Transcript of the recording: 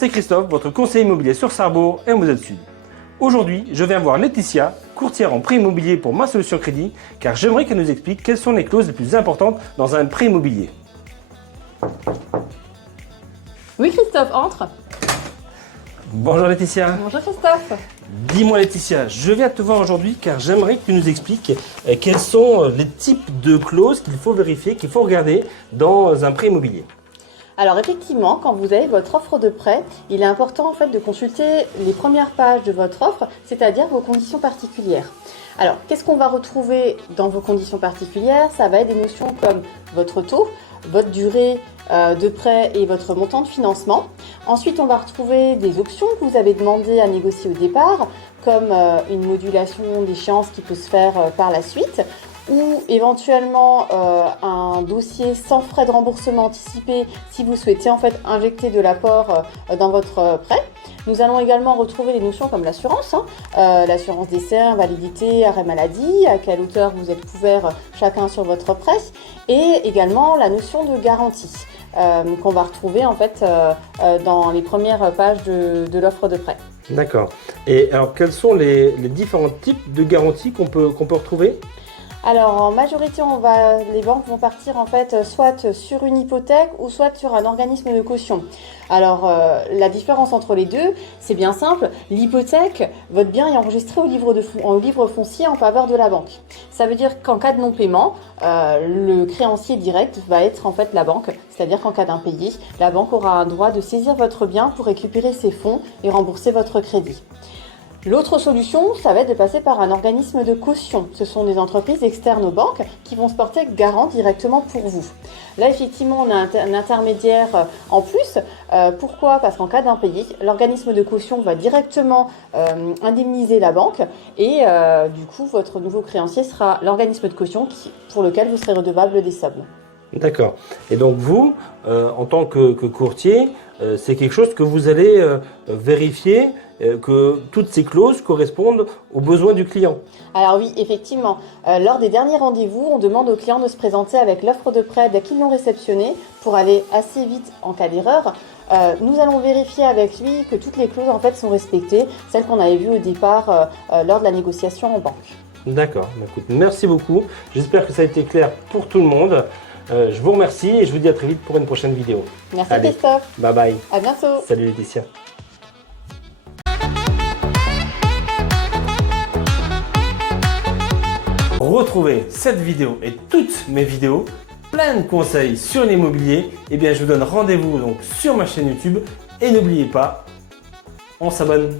c'est Christophe, votre conseiller immobilier sur Sarrebourg et Moselle Sud. Aujourd'hui, je viens voir Laetitia, courtière en prêt immobilier pour Ma Solution Crédit, car j'aimerais qu'elle nous explique quelles sont les clauses les plus importantes dans un prêt immobilier. Oui Christophe, entre. Bonjour Laetitia. Bonjour Christophe. Dis-moi Laetitia, je viens te voir aujourd'hui car j'aimerais que tu nous expliques quels sont les types de clauses qu'il faut vérifier, qu'il faut regarder dans un prêt immobilier. Alors effectivement, quand vous avez votre offre de prêt, il est important en fait de consulter les premières pages de votre offre, c'est-à-dire vos conditions particulières. Alors, qu'est-ce qu'on va retrouver dans vos conditions particulières? Ça va être des notions comme votre taux, votre durée de prêt et votre montant de financement. Ensuite, on va retrouver des options que vous avez demandé à négocier au départ, comme une modulation d'échéance qui peut se faire par la suite, ou éventuellement un dossier sans frais de remboursement anticipé si vous souhaitez en fait injecter de l'apport dans votre prêt. Nous allons également retrouver les notions comme l'assurance, l'assurance décès, invalidité, arrêt maladie, à quelle hauteur vous êtes couvert chacun sur votre prêt, et également la notion de garantie qu'on va retrouver en fait dans les premières pages de l'offre de prêt. D'accord. Et alors, quels sont les différents types de garanties qu'on peut retrouver ? Alors en majorité, les banques vont partir en fait soit sur une hypothèque ou soit sur un organisme de caution. Alors la différence entre les deux, c'est bien simple. L'hypothèque, votre bien est enregistré au livre foncier en faveur de la banque. Ça veut dire qu'en cas de non-paiement, le créancier direct va être en fait la banque. C'est-à-dire qu'en cas d'impayé, la banque aura un droit de saisir votre bien pour récupérer ses fonds et rembourser votre crédit. L'autre solution, ça va être de passer par un organisme de caution. Ce sont des entreprises externes aux banques qui vont se porter garant directement pour vous. Là, effectivement, on a un intermédiaire en plus. Pourquoi ? Parce qu'en cas d'impayé, l'organisme de caution va directement indemniser la banque et du coup, votre nouveau créancier sera l'organisme de caution pour lequel vous serez redevable des sommes. D'accord. Et donc vous, en tant que courtier, c'est quelque chose que vous allez vérifier que toutes ces clauses correspondent aux besoins du client. Alors oui, effectivement. Lors des derniers rendez-vous, on demande aux clients de se présenter avec l'offre de prêt dès qu'ils l'ont réceptionnée pour aller assez vite en cas d'erreur. Nous allons vérifier avec lui que toutes les clauses en fait sont respectées, celles qu'on avait vues au départ lors de la négociation en banque. D'accord. Écoute, merci beaucoup. J'espère que ça a été clair pour tout le monde. Je vous remercie et je vous dis à très vite pour une prochaine vidéo. Merci Allez, Christophe. bye bye. À bientôt. Salut Laetitia. Retrouvez cette vidéo et toutes mes vidéos, plein de conseils sur l'immobilier, eh bien je vous donne rendez-vous donc sur ma chaîne YouTube et n'oubliez pas, on s'abonne.